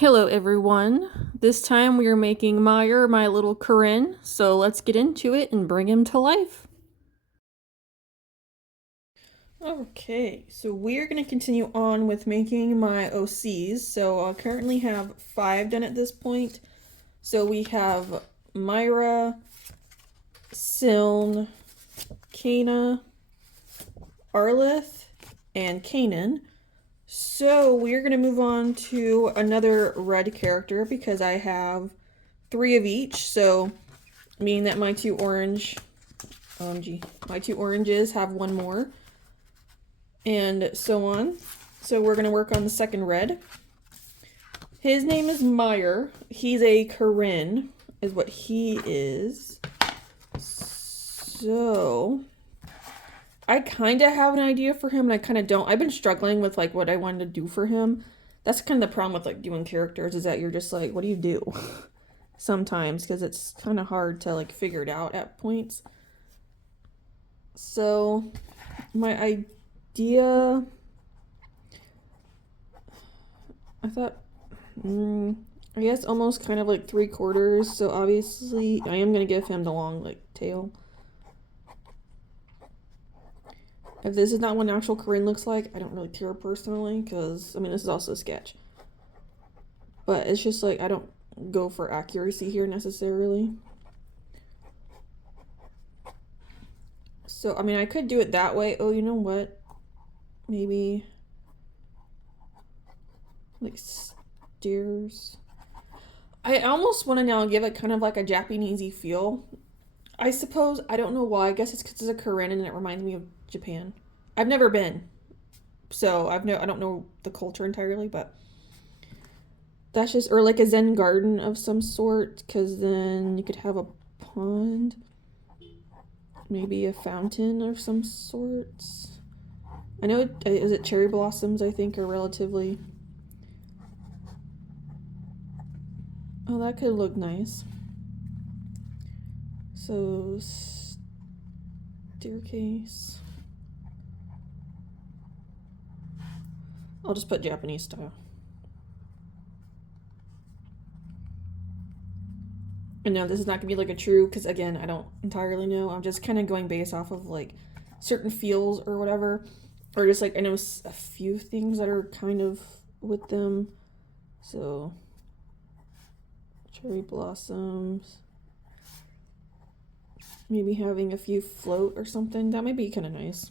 Hello everyone. This time we are making Myer my little Kirin, so let's get into it and bring him to life. Okay, so we're going to continue on with making my OCs. So I currently have 5 done at this point. So we have Myra, Siln, Kana, Arlith, and Kanan. So we're going to move on to another red character because I have 3 of each. So meaning that my 2 orange, OMG, my 2 oranges have 1 more, and so on. So we're going to work on the second red. His name is Myer. He's a Kirin, is what he is. So I kind of have an idea for him, and I kind of don't. I've been struggling with like what I wanted to do for him. That's kind of the problem with like doing characters, is that you're just like, what do you do? Sometimes, because it's kind of hard to like figure it out at points. So my idea, I thought, I guess almost kind of like 3/4. So obviously I am going to give him the long like tail. If this is not what an actual Kirin looks like, I don't really care personally, because I mean this is also a sketch. But it's just like I don't go for accuracy here necessarily. So I mean I could do it that way. Oh, you know what? Maybe like stairs. I almost want to now give it kind of like a Japanesey feel. I suppose. I don't know why. I guess it's because it's a Korean and it reminds me of Japan. I've never been, so I don't know the culture entirely, but that's just, or like a Zen garden of some sort, because then you could have a pond, maybe a fountain of some sorts. I know is it cherry blossoms? I think are relatively. Oh, that could look nice. So staircase. I'll just put Japanese style. And now this is not gonna be like a true, because again, I don't entirely know. I'm just kind of going based off of like certain feels or whatever, or just like I know a few things that are kind of with them. So cherry blossoms, maybe having a few float or something. That might be kind of nice.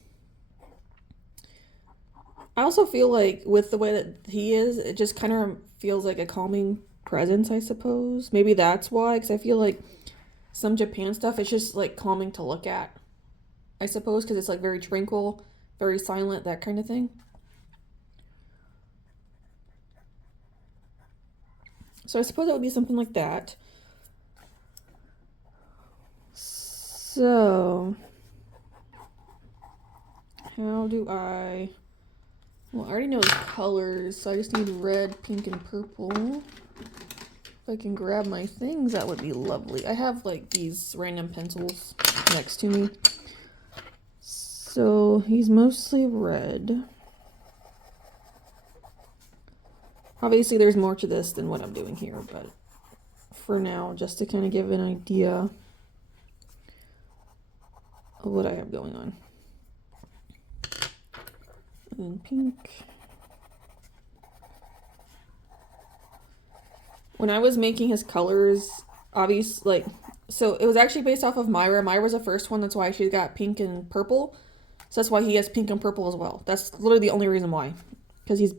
I also feel like with the way that he is, it just kind of feels like a calming presence, I suppose. Maybe that's why, because I feel like some Japan stuff, it's just like calming to look at, I suppose, because it's like very tranquil, very silent, that kind of thing. So I suppose that would be something like that. So, how do I... Well, I already know his colors, so I just need red, pink, and purple. If I can grab my things, that would be lovely. I have like these random pencils next to me. So he's mostly red. Obviously there's more to this than what I'm doing here, but for now, just to kind of give an idea of what I have going on. And then pink. When I was making his colors, obviously, like, so it was actually based off of Myra. Myra's the first one, that's why she's got pink and purple. So that's why he has pink and purple as well. That's literally the only reason why. Because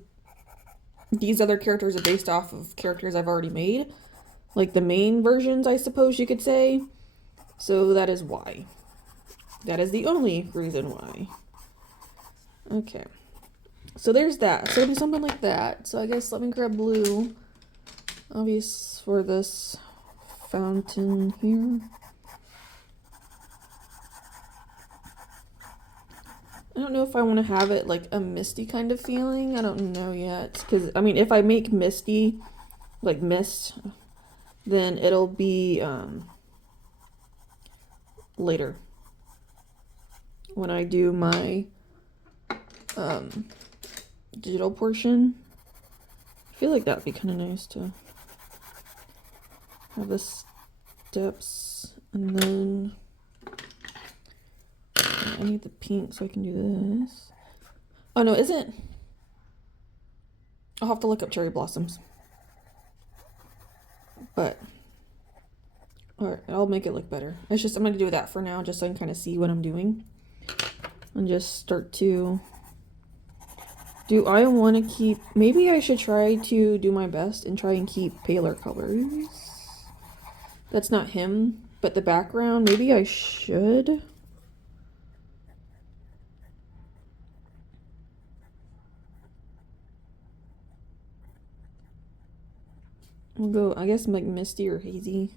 these other characters are based off of characters I've already made. Like the main versions, I suppose you could say. So that is why. That is the only reason why. Okay. So there's that. So it'll be something like that. So I guess let me grab blue. Obvious for this fountain here. I don't know if I want to have it like a misty kind of feeling. I don't know yet. Because, I mean, if I make misty, like mist, then it'll be later. When I do my digital portion feel like that'd be kind of nice to have the steps, and then I need the pink so I can do this. Oh no, is it? I'll have to look up cherry blossoms. But alright, I'll make it look better. It's just I'm gonna do that for now just so I can kind of see what I'm doing. And just start to... Do I want to keep... Maybe I should try to do my best and try and keep paler colors. That's not him, but the background, maybe I should. We'll go, I guess, like misty or hazy.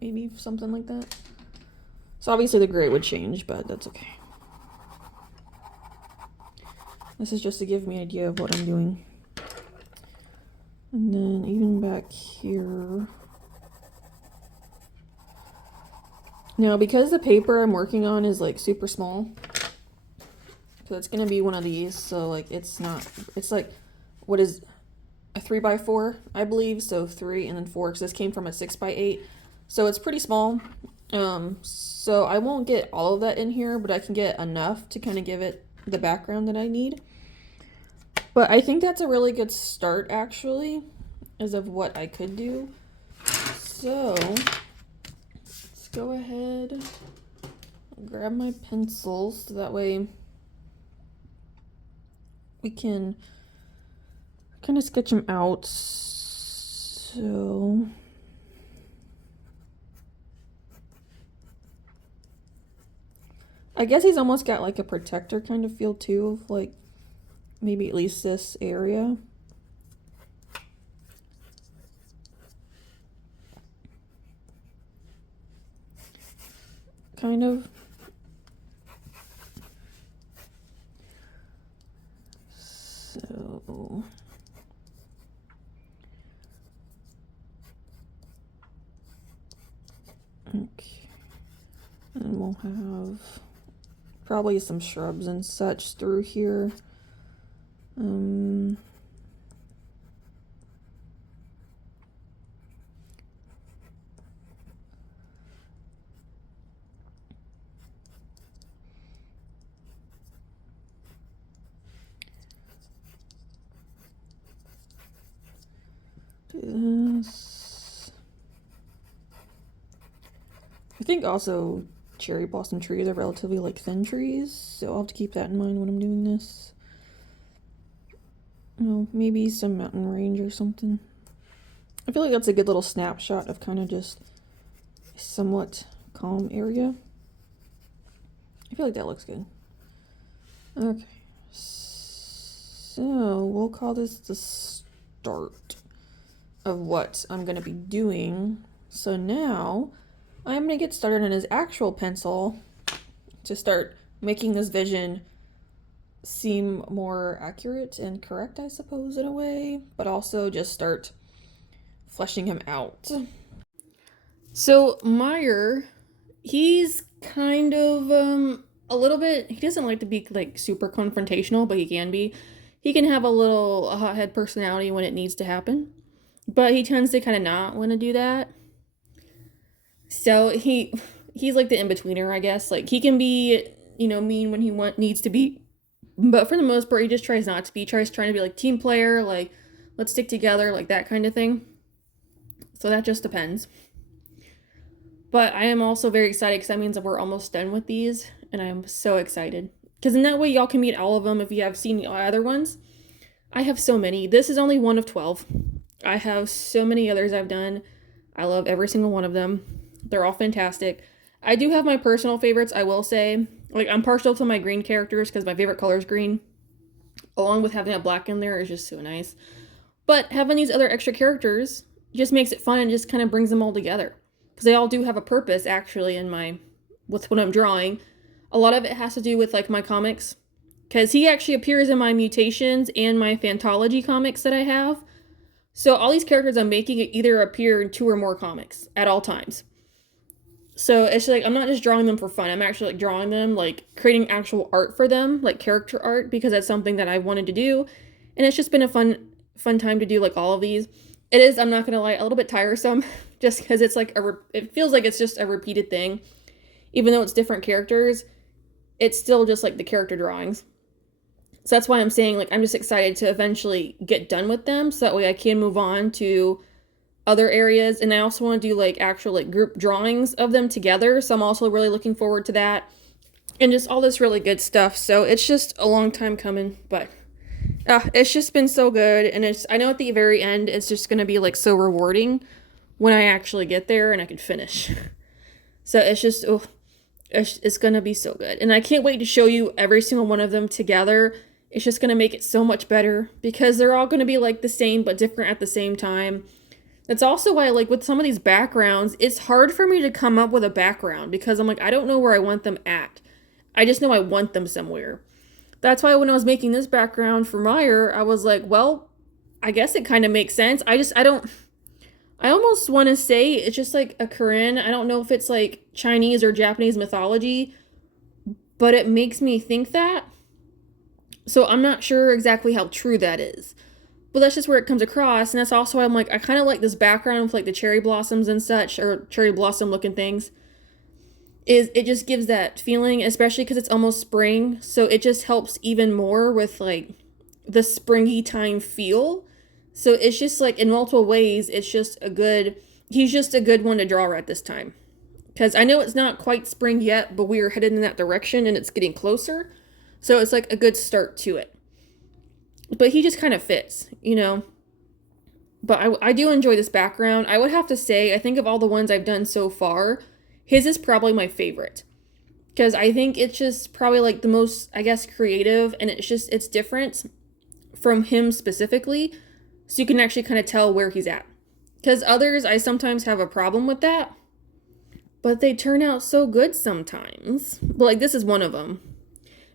Maybe something like that. So obviously the gray would change, but that's okay. This is just to give me an idea of what I'm doing. And then even back here. Now, because the paper I'm working on is like super small, so it's gonna be one of these, so like it's not, it's like, what is a 3x4, I believe, so 3 and then 4, because this came from a 6x8, so it's pretty small. So I won't get all of that in here, but I can get enough to kind of give it the background that I need. But I think that's a really good start, actually, as of what I could do. So let's go ahead, grab my pencils, so that way we can kind of sketch them out. So I guess he's almost got like a protector kind of feel too, of like maybe at least this area. Kind of. So okay. And we'll have probably some shrubs and such through here. Do this. I think also cherry blossom trees are relatively like thin trees, so I'll have to keep that in mind when I'm doing this. Oh, maybe some mountain range or something. I feel like that's a good little snapshot of kind of just a somewhat calm area. I feel like that looks good. Okay, so we'll call this the start of what I'm going to be doing. So now I'm going to get started on his actual pencil to start making this vision seem more accurate and correct, I suppose, in a way, but also just start fleshing him out. So Myer, he's kind of a little bit, he doesn't like to be like super confrontational, but he can be. He can have a hothead personality when it needs to happen, but he tends to kind of not want to do that. So he's like the in-betweener, I guess. Like he can be, mean when he needs to be, but for the most part, he just tries not to be. He tries trying to be like team player, like let's stick together, like that kind of thing. So that just depends. But I am also very excited because that means that we're almost done with these, and I'm so excited. Because in that way, y'all can meet all of them if you have seen the other ones. I have so many. This is only one of 12. I have so many others I've done. I love every single one of them. They're all fantastic. I do have my personal favorites, I will say. Like, I'm partial to my green characters because my favorite color is green. Along with having that black in there is just so nice. But having these other extra characters just makes it fun and just kind of brings them all together. Because they all do have a purpose, actually, with what I'm drawing. A lot of it has to do with, like, my comics. Because he actually appears in my Mutations and my Phantology comics that I have. So all these characters I'm making either appear in 2 or more comics at all times. So it's like I'm not just drawing them for fun. I'm actually like drawing them, like creating actual art for them, like character art, because that's something that I wanted to do. And it's just been a fun time to do like all of these. It is, I'm not gonna lie, a little bit tiresome just because it's like it feels like it's just a repeated thing. Even though it's different characters, it's still just like the character drawings. So that's why I'm saying like I'm just excited to eventually get done with them so that way I can move on to other areas. And I also want to do like actual like group drawings of them together. So I'm also really looking forward to that. And just all this really good stuff. So it's just a long time coming, but it's just been so good. And it's, I know at the very end, it's just going to be like so rewarding when I actually get there and I can finish. So it's just, oh, it's going to be so good. And I can't wait to show you every single one of them together. It's just going to make it so much better because they're all going to be like the same but different at the same time. That's also why, like, with some of these backgrounds, it's hard for me to come up with a background because I'm like, I don't know where I want them at. I just know I want them somewhere. That's why when I was making this background for Myer, I was like, well, I guess it kind of makes sense. I almost want to say it's just like a Kirin. I don't know if it's like Chinese or Japanese mythology, but it makes me think that. So I'm not sure exactly how true that is. But that's just where it comes across, and that's also why I'm like, I kind of like this background with like the cherry blossoms and such, or cherry blossom looking things. It just gives that feeling, especially because it's almost spring, so it just helps even more with like the springy time feel. So it's just like in multiple ways, it's just he's just a good one to draw at this time. Because I know it's not quite spring yet, but we are headed in that direction and it's getting closer. So it's like a good start to it. But he just kind of fits, you know. But I do enjoy this background. I would have to say, I think of all the ones I've done so far, his is probably my favorite. Because I think it's just probably like the most, I guess, creative. And it's different from him specifically. So you can actually kind of tell where he's at. Because others, I sometimes have a problem with that. But they turn out so good sometimes. But like this is one of them.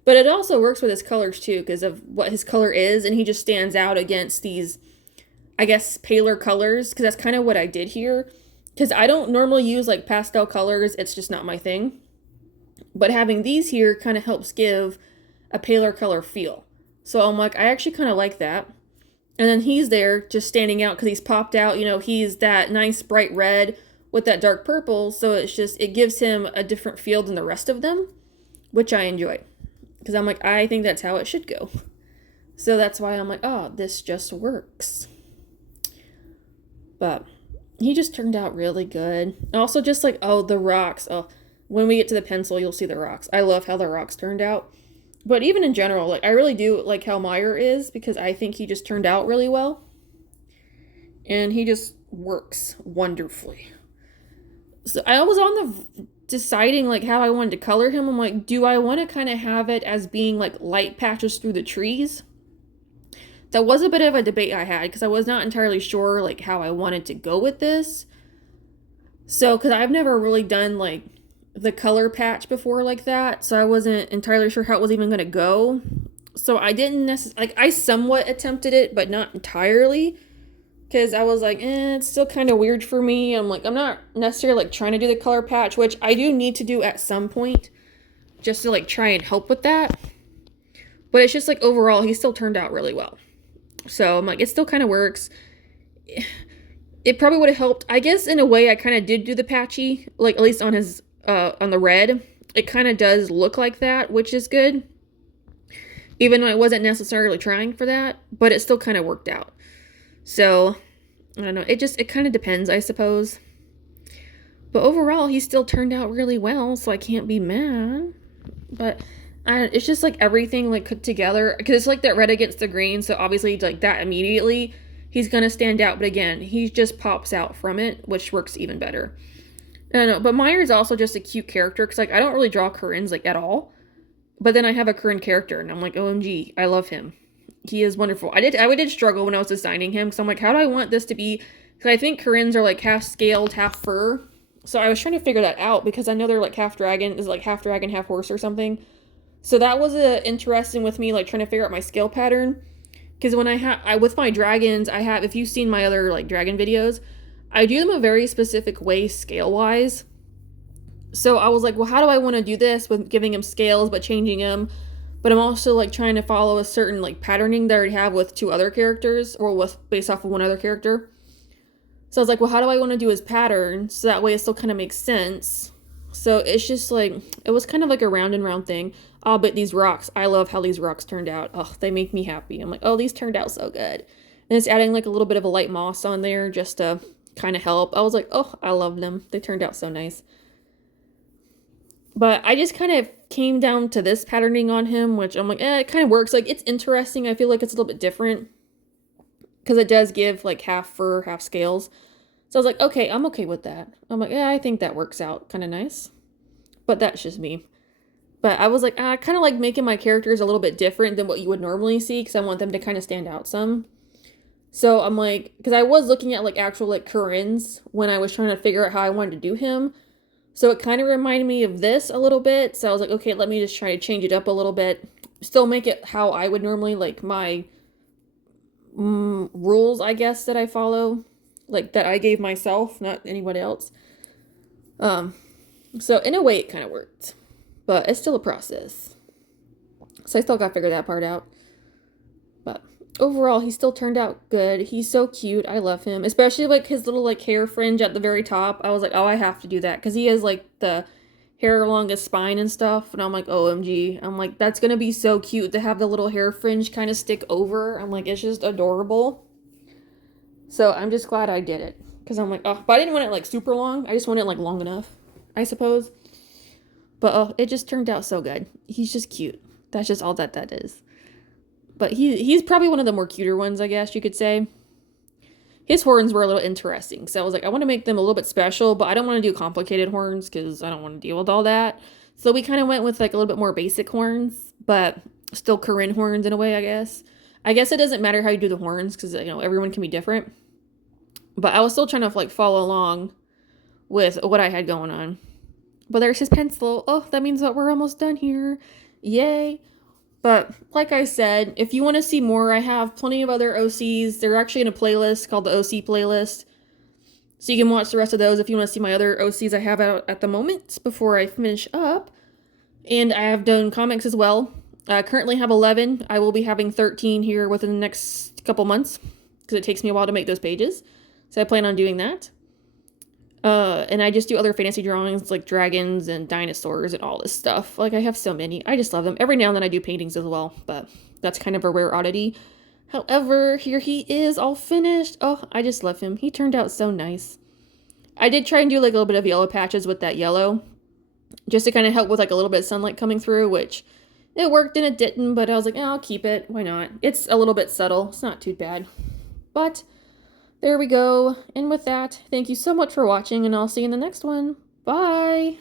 But it also works with his colors too, because of what his color is, and he just stands out against these, I guess, paler colors, because that's kind of what I did here. Because I don't normally use like pastel colors, it's just not my thing. But having these here kind of helps give a paler color feel. So I'm like, I actually kind of like that. And then he's there just standing out because he's popped out, you know, he's that nice bright red with that dark purple, so it gives him a different feel than the rest of them, which I enjoy. Because I'm like, I think that's how it should go. So that's why I'm like, oh, this just works. But he just turned out really good. And also just like, oh, the rocks. Oh, when we get to the pencil, you'll see the rocks. I love how the rocks turned out. But even in general, like I really do like how Myer is because I think he just turned out really well. And he just works wonderfully. So I was on the deciding like how I wanted to color him. I'm like, do I want to kind of have it as being like light patches through the trees? That was a bit of a debate I had because I was not entirely sure like how I wanted to go with this. So, because I've never really done like the color patch before like that, so I wasn't entirely sure how it was even going to go. So I didn't necessarily, like I somewhat attempted it, but not entirely. Because I was like, it's still kind of weird for me. I'm like, I'm not necessarily like trying to do the color patch, which I do need to do at some point. Just to like try and help with that. But it's just like overall, he still turned out really well. So I'm like, it still kind of works. It probably would have helped. I guess in a way I kind of did do the patchy. Like at least on his, on the red. It kind of does look like that, which is good. Even though I wasn't necessarily trying for that. But it still kind of worked out. So, I don't know, it kind of depends, I suppose. But overall, he still turned out really well, so I can't be mad. But it's just like everything like put together, because it's like that red against the green, so obviously like that immediately, he's going to stand out. But again, he just pops out from it, which works even better. I don't know, but Myer is also just a cute character, because like I don't really draw Kirins like at all. But then I have a Kirin character, and I'm like, OMG, I love him. He is wonderful. I did struggle when I was designing him because I'm like, how do I want this to be? Because I think Kirins are like half scaled, half fur. So I was trying to figure that out because I know they're like half dragon, is like half dragon, half horse or something. So that was interesting with me, like trying to figure out my scale pattern. Because when with my dragons, if you've seen my other like dragon videos, I do them a very specific way scale wise. So I was like, well, how do I want to do this with giving him scales but changing him? But I'm also like trying to follow a certain like patterning that I already have with two other characters, or with based off of one other character. So I was like, well, how do I want to do his pattern so that way it still kind of makes sense? So it's just like, it was kind of like a round and round thing. Oh, but these rocks, I love how these rocks turned out. Oh, they make me happy. I'm like, oh, these turned out so good. And it's adding like a little bit of a light moss on there just to kind of help. I was like, oh, I love them. They turned out so nice. But I just kind of came down to this patterning on him, which I'm like, it kind of works. Like, it's interesting. I feel like it's a little bit different because it does give like half fur, half scales. So I was like, okay, I'm okay with that. I'm like, yeah, I think that works out kind of nice. But that's just me. But I was like, I kind of like making my characters a little bit different than what you would normally see because I want them to kind of stand out some. So I'm like, because I was looking at like actual like Kirin's when I was trying to figure out how I wanted to do him. So it kind of reminded me of this a little bit. So I was like, okay, let me just try to change it up a little bit. Still make it how I would normally like my rules, I guess, that I follow. Like that I gave myself, not anyone else. So in a way it kind of worked. But it's still a process. So I still got to figure that part out. But overall, he still turned out good. He's so cute. I love him. Especially like his little like hair fringe at the very top. I was like, oh, I have to do that. Because he has like the hair along his spine and stuff. And I'm like, OMG. I'm like, that's going to be so cute to have the little hair fringe kind of stick over. I'm like, it's just adorable. So I'm just glad I did it. Because I'm like, oh, but I didn't want it like super long. I just wanted it like long enough, I suppose. But oh, it just turned out so good. He's just cute. That's just all that is. But he's probably one of the more cuter ones, I guess you could say. His horns were a little interesting. So I was like, I want to make them a little bit special, but I don't want to do complicated horns because I don't want to deal with all that. So we kind of went with like a little bit more basic horns, but still Kirin horns in a way, I guess. I guess it doesn't matter how you do the horns because, you know, everyone can be different. But I was still trying to like follow along with what I had going on. But there's his pencil. Oh, that means that we're almost done here. Yay. But like I said, if you want to see more, I have plenty of other OCs. They're actually in a playlist called the OC playlist. So you can watch the rest of those if you want to see my other OCs I have out at the moment before I finish up. And I have done comics as well. I currently have 11. I will be having 13 here within the next couple months because it takes me a while to make those pages. So I plan on doing that. And I just do other fantasy drawings like dragons and dinosaurs and all this stuff. Like I have so many. I just love them. Every now and then I do paintings as well, but that's kind of a rare oddity. However, here he is all finished. Oh, I just love him. He turned out so nice. I did try and do like a little bit of yellow patches with that yellow just to kind of help with like a little bit of sunlight coming through, which it worked and it didn't, but I was like, I'll keep it. Why not? It's a little bit subtle. It's not too bad. But there we go. And with that, thank you so much for watching, and I'll see you in the next one. Bye!